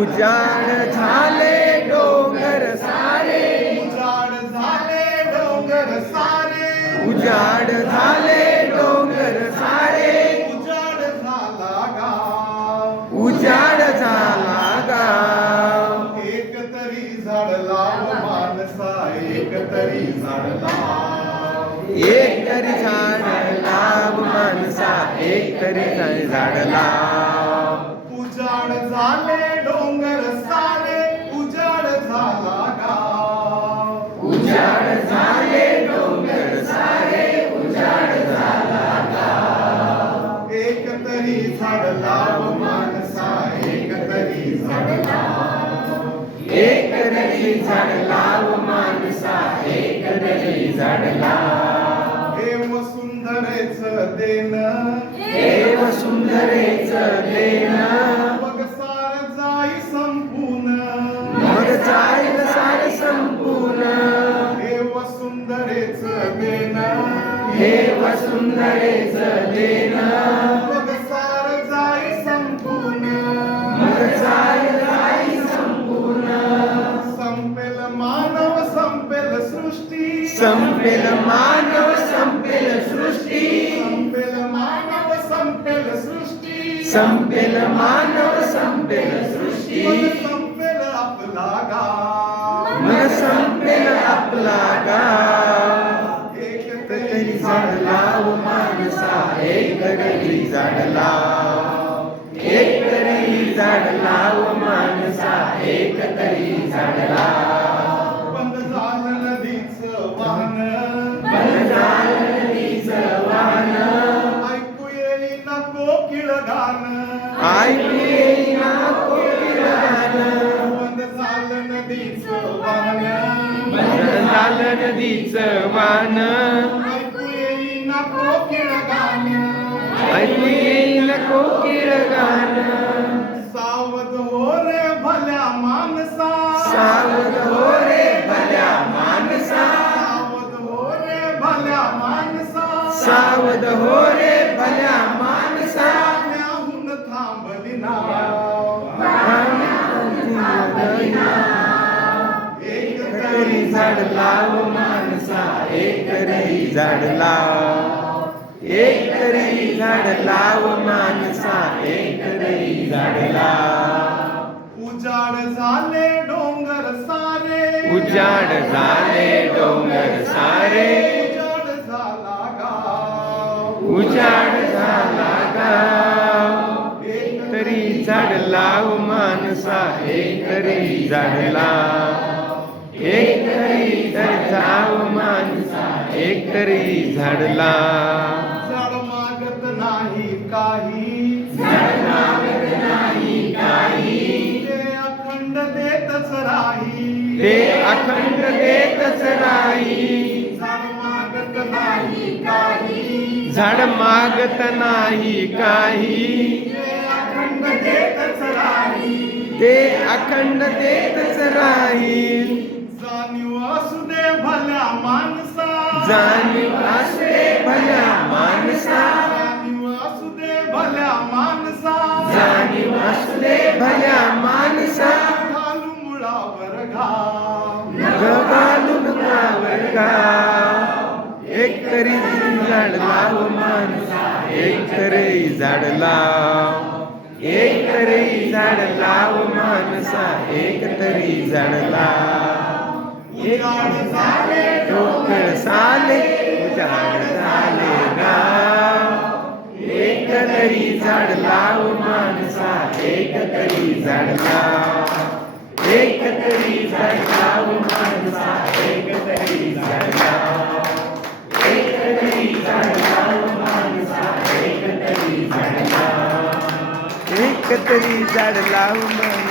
उजाड झाले डोंगर सारे. उजाड झाले डोंगर सारे. उजाड झाले डोंगर सारे. उजाड झाला गाव. उजाड झाला गाव. एक तरी झाड लाव मानसा एक तरी झाड लाव. एक तरी झाड लाव माणसा एक तरी झाड लाव. उजाड झाले एक तरी झाड लाव एक तरी माणसा एक तरी झाड लाव. हे वसुंधरेच देणं हे वसुंदरेच देण. मग सार जाई संपून मग जाईल जाई संपूर्ण. संपेल मानव संपेल सृष्टी. संपेल मानव संपेल सृष्टी. संपेल मानव संपेल सृष्टी. संपेल मानव संपेल सृष्टी. संपेल आपला गाव. मग संपेल आपला एक लाव माणसा एक झाड लाव एक तरी झाड लाव माणसा एक तरी लाव बंद झालं नदीचं वाहन. बंद झालं नदीचं वाहन. ऐकू येईना कोकिळ गाण ऐकू येईना कोकिळ गाणं. बंद झालं नदीचं वाहन. बंद झालं नदीचं वाहन. ऐकू येईन कोकिळ गाणं सावध हो रे भल्या माणसा सावध हो रे भल्या माणसा सावध हो रे भल्या माणसा सावध हो रे भल्या माणसा पाण्याहून थांबली ना. एक तरी झाड लाव माणसा एक तरी झाड लाव. एक तरी झाड लाव माणसा एक तरी झाड लाव. उजाड झाले डोंगर सारे. उजाड झाले डोंगर सारे. उजाड झाला गाव. उजाड झाला गाव. एक तरी झाड लाव माणसा एक तरी झाड लाव. एक तरी झाड लाव माणसा. एक तरी झाड मागत नाही काही. झाड मागत नाही काही. ते अखंड देतच राही. ते अखंड देतच राही. झाड मागत नाही काही. झाड मागत नाही काही. ते अखंड देतच राही. ते अखंड देतच राहील जाणीव असू दे भल्या माणसा. जाणीव असते भल्या माणसा. जाणीव असू भल्या माणसा. जाणीव असते भल्या माणसा घालू मुळावर घाव. ग घालून गावर गाव एक तरी झाड लाव माणसा. एक तरी झाड लाव. एक तरी झाड लाव माणसा. एक तरी झाड लाव. एक साले झाड झाले गाव एक तरी झाड लाव माणसा एक तरी झाड लाव एक तरी झाड लाव माणसा एक तरी झाड लाव. एक तरी झाड लाव माणसा एक तरी झाड लाव एक तरी झाड लाव माणसा